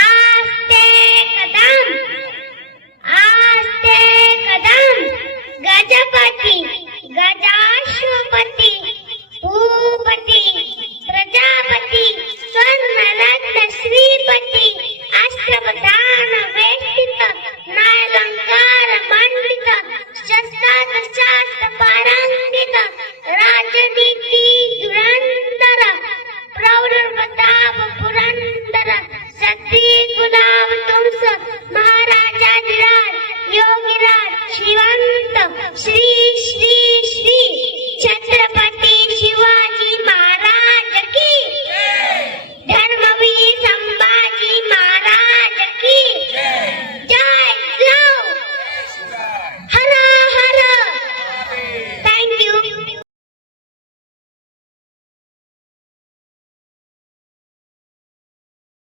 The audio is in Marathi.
आस्ते कदम आस्ते कदम गजपती गजाश्वपती भूपती प्रजापती स्वर्णरत्न श्री